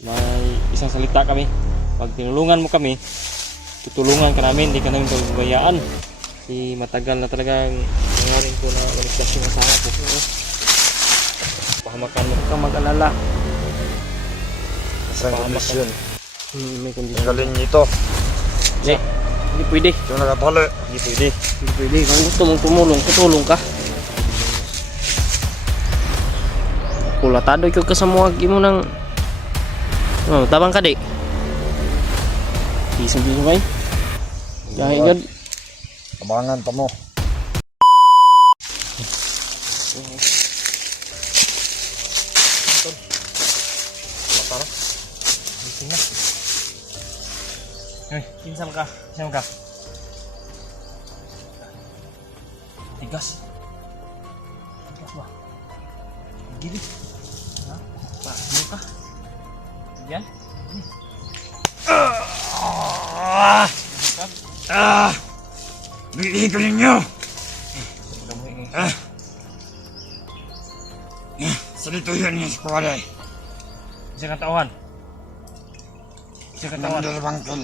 may isang salita kami. Pag tinulungan mo kami, tutulungan ka namin, hindi ka namin pababayaan. Kasi matagal na talagang nangarin ko na maligtas yung asawa ko. Pahamakan mo kang mag-alala. Isang kondisyon. May kondisyon. Tanggalin niyo ito. Hindi pwede. Ito nakatali. Hindi pwede. Hindi pwede. Kung gusto mong tumulong, tutulong ka. Kulatado ikaw ka sa mga mo ng... Oh, tabang ka di. Isang dito kayo. Jangan igad. Abangan pa mo. Matara. Gising na. Hey, kinsam ka. Kinsam ka. Tigas. Tigas ba? Gini. Ha? Paano ka? Yan. Bigay ko ninyo. Salito yun yung squad ay. Isa kang tauhan. Isa kang tauhan. Mandal bangkil.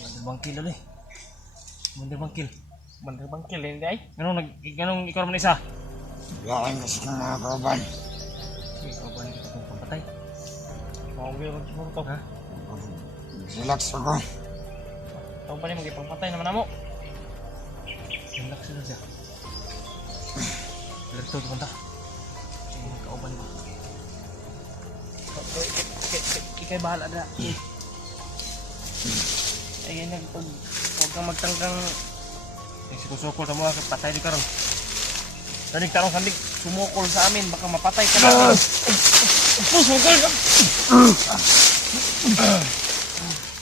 Mandal bangkil ulit. Mandal bangkil. Mandal bangkil hindi ay. Ganong ikaw naman isa. Laking kasi ng mga kauban. Ikaw ba nito kung pampatay? Mawagil mo siguro to ha? Relax ako. Ikaw ba niya magipagpatay naman na mo? Relax sila siya. Relax to punta. Kauban mo. Ikay bahala na. Ay huwag kang magtanggang sikusukol sa mga patay di karon. Danig tarong sandig sumukol sa amin baka mapatay ka na. Sumukol ka.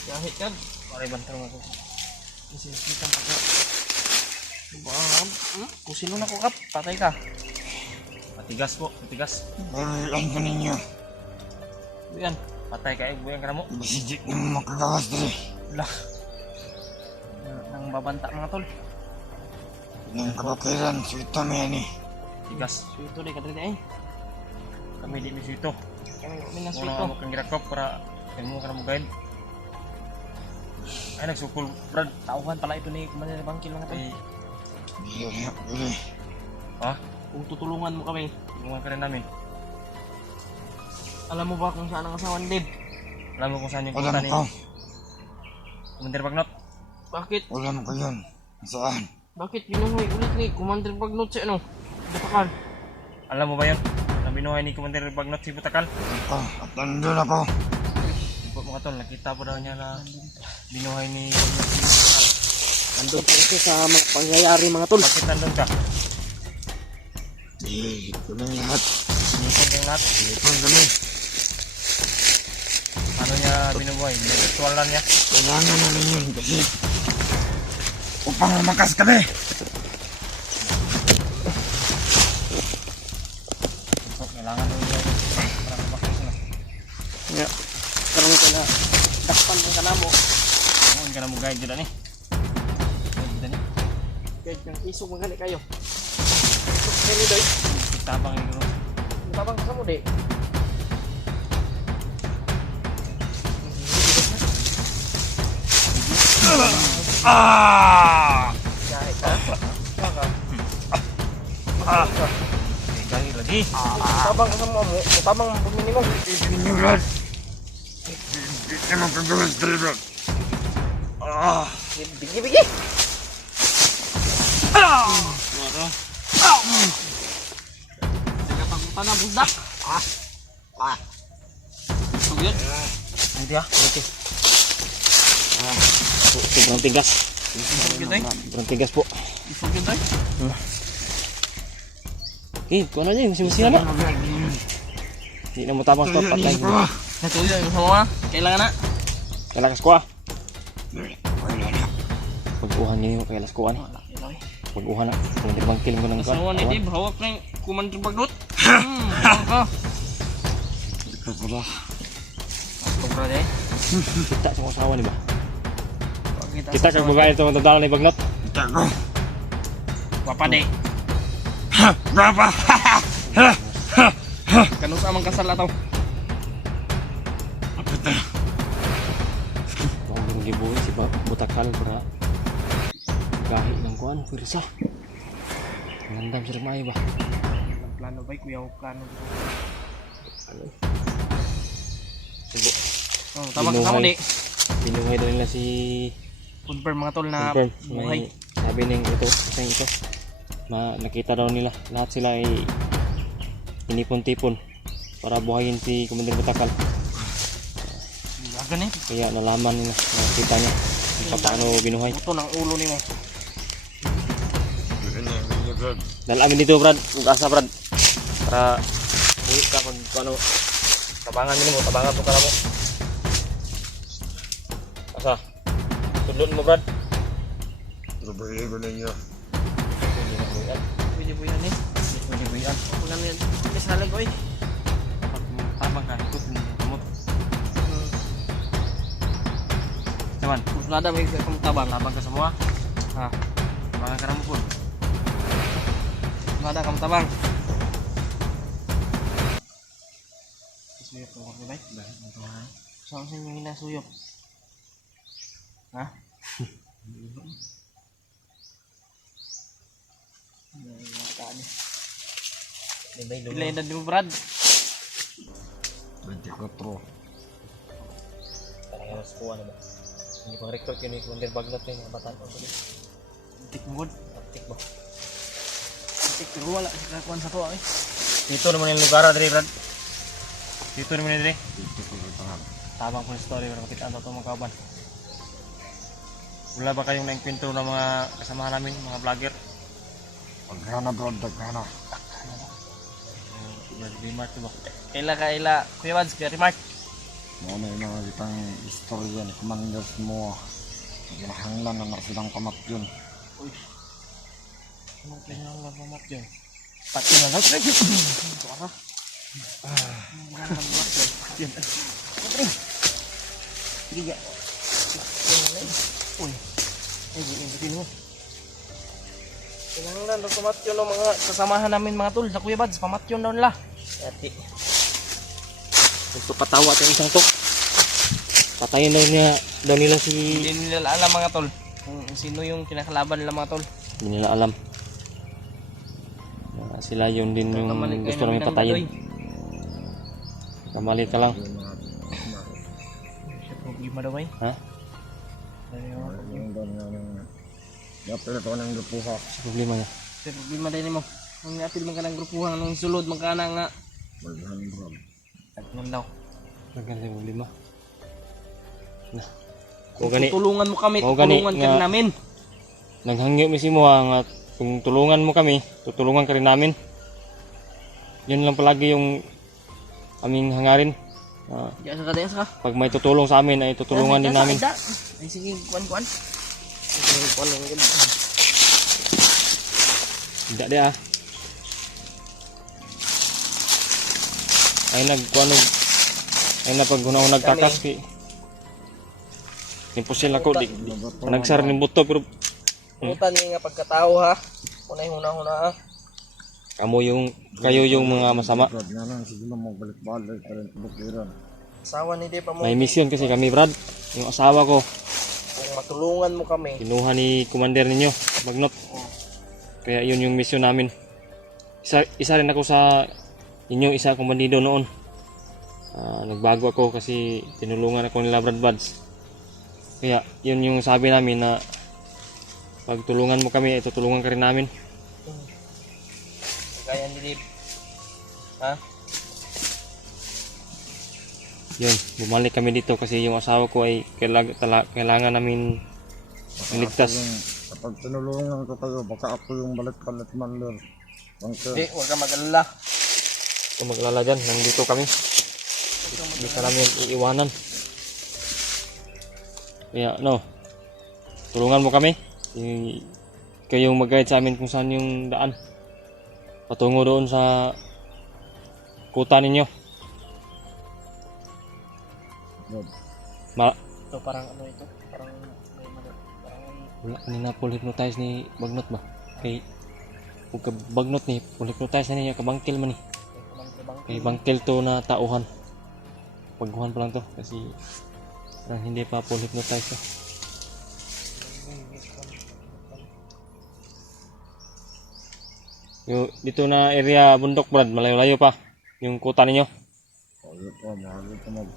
Kahit kan pare bantang ako. Isisikang pa ka. Kung sino na ko kap patay ka. Matigas po, matigas. Balikan ko ninyo. Yan, patay ka buyan ka na mo. Basidik ng makagawas dali. Lah. Nang babanta mga tol. Ng kapakiran, suwito mo yan eh. Tigas. Suito deh kadali eh. Kami di suito. Kami minang suito. Wala Mo kang girakop para kamo ka mo guide. Ay nagsukol brad, tauhan pala ito ni Commander Bangkil mga tol. Bili. Ha? Kung tutulungan mo kami, tulungan ka rin namin. Alam mo ba kung saan ang asawa ni Dave? Alam mo kung saan yung Alam punta ni ko. Commander Bagnot? Bakit? Alam ko yun. Saan? Bakit binuhay ulit ni Commander Bagnot si ano? Butakal. Alam mo ba yun? Na binuhay ni Commander Bagnot si Butakal? Ito, at nandun ako. Ibot mga tol, nakita po daw niya na binuhay ni Bagnot si Butakal. Nandun po siya sa mga pangyayari mga tol. Bakit nandun ka? Ito na lahat. Sinipon kang lahat. Ito kami. Paano niya binubuhay? Ritual lang niya. Kailangan namin yun kasi upang lumakas kami. So, kailangan daw niya para mabakas na. Yeah. Karong ka na dakpan ka na mo. Ano ka na mo guide dyan eh. Guide dyan eh. Guide kang isog magani kayo. Kaya doy. Tabang ito. Tabang ka mo di. Kahit ha? Gani lagi. Tabang ka mo mo. Tabang pumini mo. Ninyo Brad. Hindi mo kagawas dali Brad. Bigi. Wala. Nagpapunta na busdak. Sugyan. Hindi okay. Sobrang tigas. Sobrang tigas po. Sugyan tayo. Kung ano niya, masing-masing na. Hindi na mo tapang stop at like. Natuloy yung sama. Kailangan na. Kailangan ko ah. Pag-uhan niyo yung kailas ko ah. Pag-uhan na. Kung bangkil mo ng kuwan. Asawa ni Dave, hawak na yung Commander Bagnot. Ito pala. Sobra deh. Kita sa asawa ni ba? Kita kag babae ito matandaan ni Bagnot. Kita ko. Papa deh. Papa. Kanus amang kasal ataw. Bagong gibuhi si Butakal para gahi ng kuan, pirsa. Ngandam sila maayo ba? Ang plano ba? Kuya ko plano. Ano? Subo. Oh, tama ka mo di. Binuhay daw nila si Confirm mga tol na Confirm. buhay. May sabi ng ito, isang ito. Nakita daw nila, lahat sila ay inipon-tipon para buhayin si Commander Butakal. Gagan eh. Kaya nalaman nila, nakita niya kung paano binuhay. Buto ng ulo ni mo. Dahil amin dito Brad, ug-asa Brad. Para uwi ka pag ano, tabangan mo, tabangan mo ka na mo. Asa? Tudlon mo Brad. Trabahin ko ninyo. Pwede po yan eh. Pwede ba yan? Kung ano yan. Hindi salag ko eh. Tabang ka, ikot mo kamot. Naman, Puslada may kung tabang. tabang ka sa mga. Ha. Tabangan ka na mo po. Puslada kang tabang. Suyop ko ba? Saan sa inyo hinasuyop? Ha? Ilan edad mo Brad? 24. Parang mas kuha na ba? Hindi pang record yun yung Commander Bagnot yung mga bataan ko. Tik mo. Taktik ba? Tik pero wala. Kakuan sa to eh. Dito naman yung lugar Adri Brad. Dito naman yung Adri. Dito ko ito. Tabang po yung story pero makita ang totoo mga kauban. Wala ba kayong naingkwentro ng mga kasamahan namin, mga vlogger? Paghana bro, daghana. Remark ba? Kaila. Kuya Wads, Kuya Remark. Mga may mga kitang istorya ni Commanders mo. Ginahanglan na silang kamapyon. Uy. Anong pinangalan mo map dyan? Pati na lang. Suara. Sige ga. Uy. Ay, hindi mo. Kinahanglan daw pamatyon ng mga kasamahan namin mga tol sa Kuya Bads. Pamatyon daw nila. Ati. Gusto patawa at yung isang to. Patayin daw nila si... Hindi nila alam mga tol. Kung sino yung kinakalaban nila mga tol. Hindi nila alam. Sila yun din yung Kamalit kayo gusto namin ng patayin. Dadoy. Kamalit ka lang. Siya problema daw eh. Ha? Yung doon nga nang... Yapil ito ng lupuha. Sa problema niya. Siya problema din mo. Ang apil man ka ng grupuhan nung sulod man ka na nga. Maghan bro. Tagnan daw. Maganda yung problema. Na. O gani, Tulungan mo kami. O gani Tulungan ka nga- rin namin. naghangyo mi si mo nga kung tulungan mo kami, tutulungan ka rin namin. Yun lang palagi yung aming hangarin. Diyan sa kadayas ka. Pag may tutulong sa amin ay tutulungan din namin. Ay sige, kuan. Sige, kuan lang yun. Hindi di ah. Ay nagkuano ay napaguna-unag takas ki. Imposible ako di nagsar ni buto pero Putan niya nga pagkatao ha. Unay huna-huna ha. kayo yung mga masama. Brad nga lang, sige mo magbalik-balik. Pero bukiran. Asawa ni Di pa mo. May mission kasi kami Brad. Yung asawa ko Kung matulungan mo kami. kinuha ni commander ninyo Bagnot. Kaya yun yung mission namin. Isa rin ako sa inyong isa akong bandido noon. Nagbago ako kasi tinulungan ako nila Brad Buds. Kaya yun yung sabi namin na pag tulungan mo kami, tutulungan ka rin namin. Kaya ni Di. Ha? Yun, bumalik kami dito kasi yung asawa ko ay kailangan namin iligtas. Kapag tinulungan ko kayo, baka ako yung balik-balik man lor. Di, huwag ka mag-alala. Kung maglala dyan, nandito kami. Hindi ka namin iiwanan. Kaya no, tulungan mo kami. Kayong mag-guide sa amin kung saan yung daan. Patungo doon sa kuta ninyo. Ito parang ano ito? Parang Wala kanina full hypnotize ni Bagnot ba? Kay ug ka Bagnot ni full hypnotize na niya kabangkil man ni. Kay bangkil to na tauhan. pagguhan pa lang to kasi hindi pa full hypnotize to. Dito na area bundok Brad, malayo-layo pa yung kuta ninyo. Ayun pa, mahal ito mag...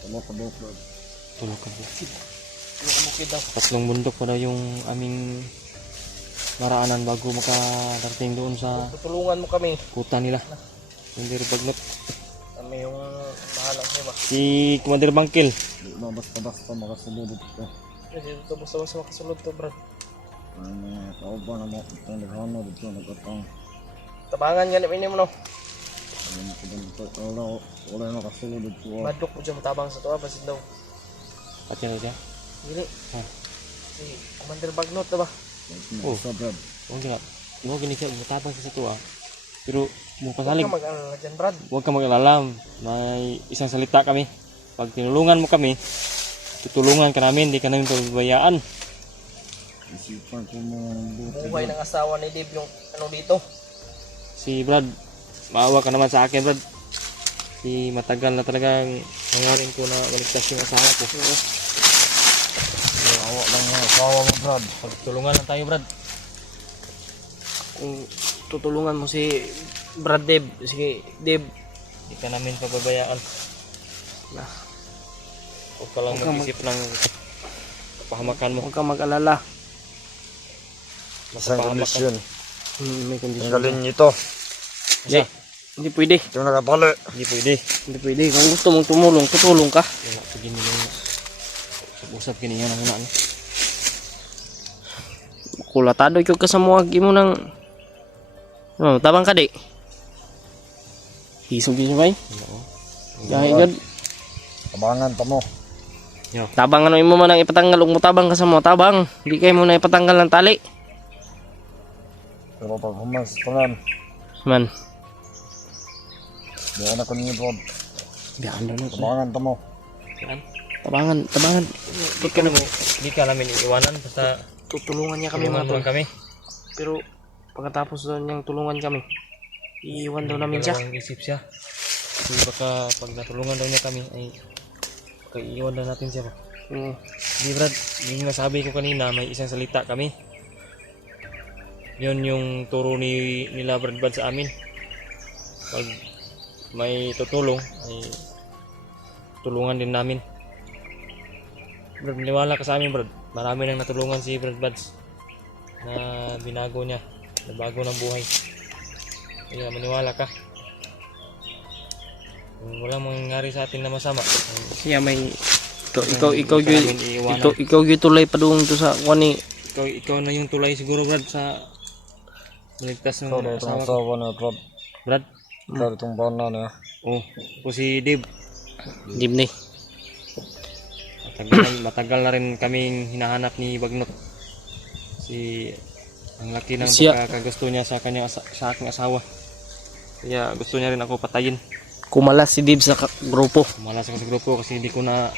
Tulog ka bukod. Tulog ka bukid. Tulog ka bukid daw. Tatlong bundok pa daw yung aming maraanan bago makarating doon sa Tutulungan mo kami. kuta nila. Hindi rin bagnot. Kami yung bahala sa'yo ba? Si Commander Bangkil. Di ba basta-basta makasulod ito. Hindi ito basta-basta makasulod to Brad. Ang mga kauban na mo, itong naghano dito, nagkatang. Tabangan ganit mo no. Alam ko dito, wala nakasulod ito. Madok mo dyan matabang sa tuwa, basit daw. At yan siya. Gili. Ha. Si Commander Bagnot na ba? Oh. Sa Brad. Huwag gini siya, matabang sa situ Pero mo Huwag pasalig, ka mag-alala dyan Brad. huwag ka mag-alala. May isang salita kami. Pag tinulungan mo kami, tutulungan ka namin, di ka namin pababayaan. Isipan ko mo ang buti. Buhay ng asawa ni Dave yung ano dito. Si Brad, maawa ka naman sa akin Brad. Si matagal na talagang hangarin ko na maligtas yung asawa ko. Awa lang yung asawa mo, Brad. Pagtulungan lang tayo Brad. Kung tutulungan mo si Brad Dave, sige Dave. Di ka namin pababayaan. Nah, Huwag ka lang Huwag ka mag-isip ng pahamakan mo. huwag kang mag-alala. Isang Mapahamak ka. kondisyon. May kondisyon. Tanggalin niyo ito. Hindi. Hindi pwede. Ito nakabali. Hindi pwede. Hindi pwede. Kung gusto mong tumulong, tutulong ka. Wala, sige nila yung usap kini yan ang una. Kulatado yung kasamuagi mo ng... Oh, tabang ka di. Hisog yun ba? Dahil dyan. Tabangan pa mo. Tabang ano mo man ang ipatanggal. Huwag mo tabang ka sa mo. Tabang. Hindi kayo mo na ipatanggal ng tali. Pero pag humas tangan, Man. diyan ako ninyo, Brad. Biyan na no. Tabangan pa mo. Tabangan. Tabangan. Hindi ka namin iiwanan. Basta Tutulungan niya kami tulungan mga mo tol. lang kami. Pero pagkatapos doon niyang tulungan kami, iiwan daw namin siya. Dalawang isip siya. Kasi baka pag natulungan daw niya kami ay baka iiwan daw natin siya ba. Di Brad, yung nasabi ko kanina may isang salita kami. Yun yung turo nila Brad Bad sa amin. Pag may tutulong ay tulungan din namin. Brad, maniwala ka sa amin Brad. Marami nang natulungan si Brad Buds na binago niya, nabago ng buhay. Kaya maniwala ka. Kung walang mangyari sa atin na masama, Siya may ikaw namin iiwanan. ikaw gitulay pa doon to sa kwani. Ikaw na yung tulay siguro Brad sa maligtas ng Ito na itong asawa ko. asawa na, Brad. Brad? Ito itong bana niya. Oh, ako si Dave. Dibni. Matagal na rin kaming hinahanap ni Bagnot. Ang laki ng Siya. pagkakagusto niya sa aking asawa. Kaya gusto niya rin ako patayin. Kumalas si Dib sa grupo. Malas ako sa grupo kasi hindi ko na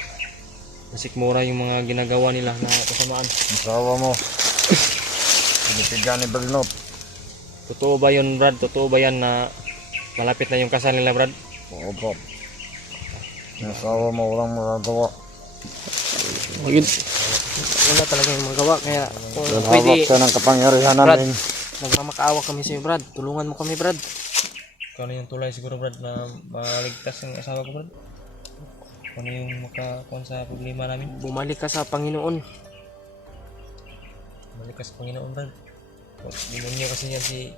nasikmura yung mga ginagawa nila na kasamaan. Asawa mo. Pinipigan ni Bagnot. Totoo ba yun Brad? Totoo ba yan na malapit na yung kasal nila Brad? Oo, Brad. Yung asawa mo, walang magagawa. Wala talaga yung magawa kaya kung Hawak pwede siya ng kapangyarihan Brad, namin. nagmamakaawa kami sa iyo Brad. Tulungan mo kami Brad. Ikaw na yung tulay siguro Brad na maligtas ng asawa ko Brad. Ikaw na yung makakuha sa problema namin. Bumalik ka sa Panginoon. Malikas Panginoon Brad. Demonyo kasi yan si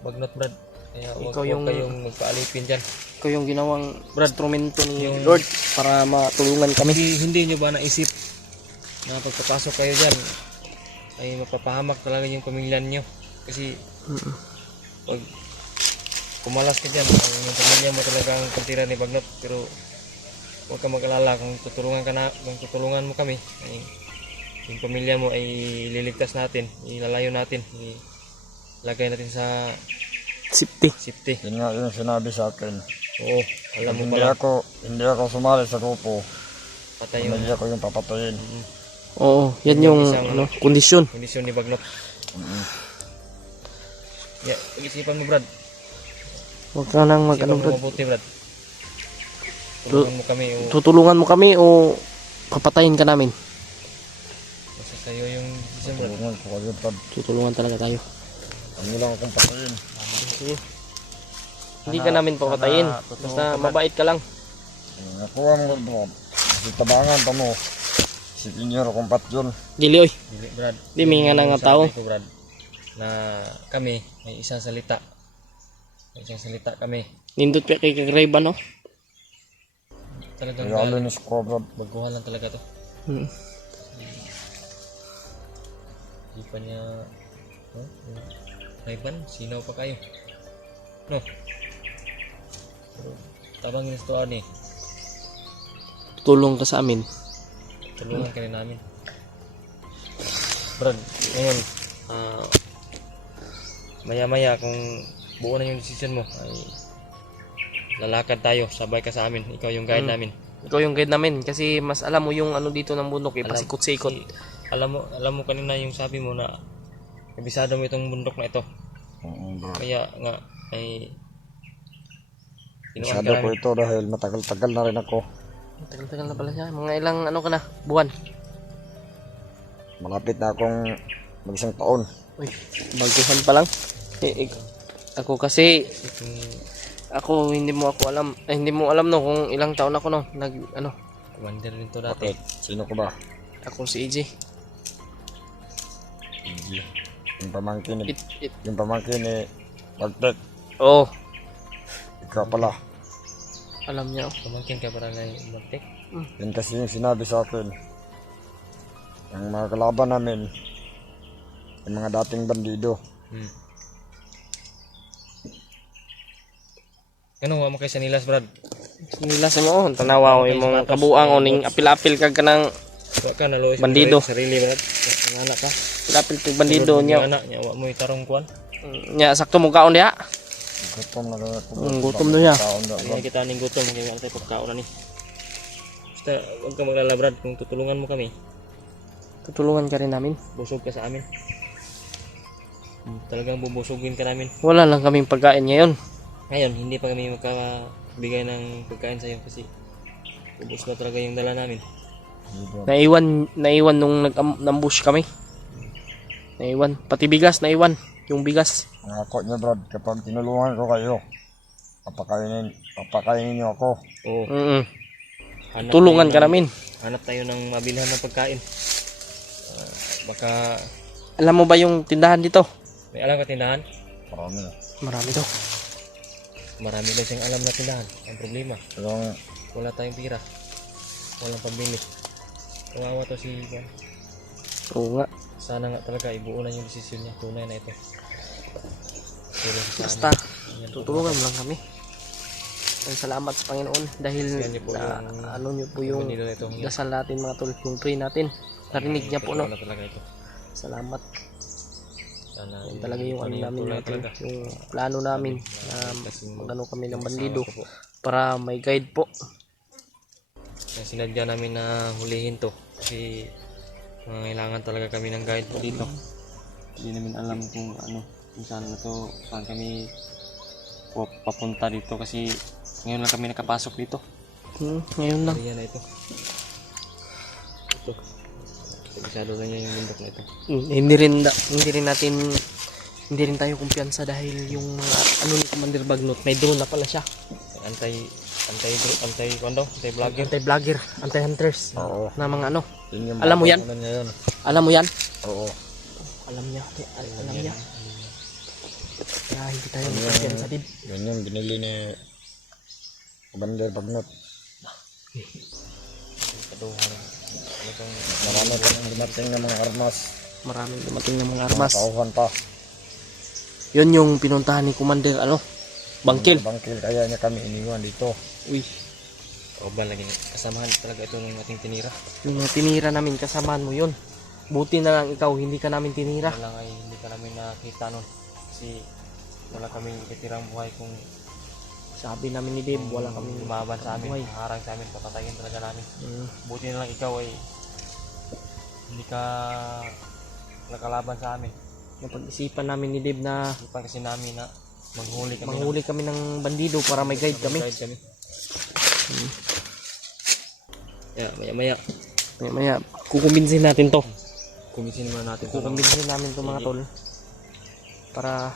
Bagnot Brad. Kaya Ikaw huwag yung- kayong magpaalipin dyan. Ikaw yung ginawang instrumento ni Yung- Lord para matulungan kami. Hindi nyo ba naisip na pagpapasok kayo dyan ay mapapahamak talaga yung pamilya nyo? Kasi pag kumalas ka dyan, yung pamilya mo talaga ang kantira ni Bagnot. Pero huwag ka mag-alala kung tutulungan mo kami, ay yung pamilya mo ay ililigtas natin, ilalayo natin, ilagay natin sa Safety. safety. Yun nga yung sinabi sa akin. Oo, alam mo Hindi pala, hindi ako sumali sa grupo. patay yung Hindi ako yung papatayin. Oo, yan yung Isang- kondisyon. kondisyon ni Bagnot. Yeah, pag-isipan mo Brad. Huwag ka nang Isipan mag-ano mo Brad. mabuti Brad. Tulungan mo kami o Tutulungan mo kami o papatayin ka namin? basta sa'yo yung decision, Brad. Tulungan ko kayo, Brad. Tutulungan talaga tayo. Ano lang akong patayin. Sige. Hindi ka namin papatayin. Basta mabait ka lang. Nakuha mo, Brad. Kasi tabangan pa mo. Si Pinyor akong patyon. Dili oy. Dili, Brad. Di may nga nga tao. Sabi ko, Brad, na kami may isang salita. May isang salita kami. Nindot pa kay Kagrayban no? Talagang Regalo ni Sko, Brad. baguhan lang talaga to. Hmm. Hindi pa niya Rayban, sinaw pa kayo. No. Pero tabang ginustuhan eh. Tulong ka sa amin. Tulungan ka rin namin. Brad, ngayon, maya-maya kung buo na yung decision mo, ay lalakad tayo, sabay ka sa amin. Ikaw yung guide namin. Ikaw yung guide namin kasi mas alam mo yung ano dito ng bundok eh, pasikot-sikot. Alam mo kanina yung sabi mo na kabisado mo itong bundok na ito. Oo, Brad. Kaya nga ay tinuan Masyado ka ko namin. ito dahil matagal-tagal na rin ako. Tagal-tagal na pala siya. Mga ilang ano ka na, buwan. Malapit na akong mag-isang taon. Uy, baguhan pa lang. Ako kasi, ako hindi mo alam no kung ilang taon ako no. Commander rin to dati. Bakit? Sino ko ba? Ako si AJ. Yung pamangkin ni... Yung pamangkin ni... Pagpet. Oh, Ikaw pala. alam niya. Pamangkin ka para na Magtek. Yan kasi yung sinabi sa akin. Yung mga kalaban namin, yung mga dating bandido. Ano wa mo kay Sanilas, Brad? Nila sa mo, tanawa ko yung mga kabuang o ning apil-apil kag kanang Wa ka na lois Bandido. sarili, Brad. Ang anak ka. apil kag bandido niya. Anak niya wa mo itarong kuan. Nya sakto mo kaon diha. Gutom na rin ako. Gutom na niya. Taon na, Kaya kita ning gutom kaya wala tayo pagkaon na ni. Basta wag ka maglala, Brad, kung tutulungan mo kami. Tutulungan ka rin namin. Busog ka sa amin. Talagang bubusugin ka namin. Wala lang kaming pagkain ngayon. Ngayon, hindi pa kami magkabigay ng pagkain sa iyo kasi ubos na talaga yung dala namin. Naiwan nung nag-ambush kami. Naiwan, pati bigas naiwan, yung bigas. Nangako niya, Brad, kapag tinulungan ko kayo, papakainin niyo ako. Oo. Hanap Tulungan tayo ka namin. Hanap tayo ng mabilhan ng pagkain. Baka Alam mo ba yung tindahan dito? may alam ka tindahan? Marami na. Marami daw. Marami daw siyang alam na tindahan. Ang problema, Pero wala tayong pira. Walang pambili. Kawawa to si Juan. Oo nga. Sana nga talaga ibuo na yung desisyon niya. Tunay na ito. Pero Basta, tutulungan mo lang kami. Ay, salamat sa Panginoon dahil Yan niyo po na, yung ano niyo po yung Bandido na ito. dasal natin mga tol, yung pray natin. Narinig niya po no. Na talaga ito. Salamat. Sana Yan talaga yung ano namin tunay natin, talaga. yung plano namin na magano kami ng bandido Kasama ko po. para may guide po. Kaya sinadya namin na hulihin to kasi kailangan talaga kami ng guide po dito. Hindi namin alam kung ano, kung saan na to, saan kami papunta dito kasi ngayon lang kami nakapasok dito. Ngayon lang. Area na ito. Ito. Kabisado na niya yung bundok na ito. Hindi rin tayo kumpiyansa dahil yung mga ano ni Commander Bagnot, may drone na pala siya. Anti-vlogger. Anti-vlogger, anti-hunters Oo. na mga ano. yun yung Alam mo yan? pagkukunan niya yun. Alam mo yan? Oo. Alam niya. Kaya hindi tayo kumpiyansa din. Yun yung binili ni Commander Bagnot. Marami pa nang dumating ng mga armas. Maraming dumating ng mga Mga armas. tauhan pa. Yun yung pinuntahan ni Commander Bangkil. Bangkil, kaya niya kami iniwan dito. Uy, O ba lagi kasamahan talaga ito ng ating tinira. yung mga tinira namin, kasamaan mo yun. Buti na lang ikaw, hindi ka namin tinira. Wala nga hindi ka namin nakita nun. Kasi wala kaming itirang buhay kung Sabi namin ni Dave, wala kami lumaban sa amin, buhay. harang sa amin, papatayin talaga namin. Mm. Buti na lang ikaw ay hindi ka nakalaban sa amin. Napag-isipan namin ni Dave na Hindi pa kasi namin na manghuli kami. manghuli kami ng bandido para may guide kami. Guide kami. Yeah, maya-maya. Maya kukumbinsin natin to. Kumisin muna natin ito. Kukumbinsin namin to mga tol. Para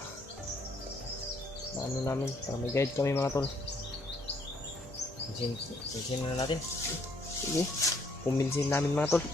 ano namin, para may guide kami mga tol. Kumisin muna natin. Sige. Kumbinsin namin mga tol.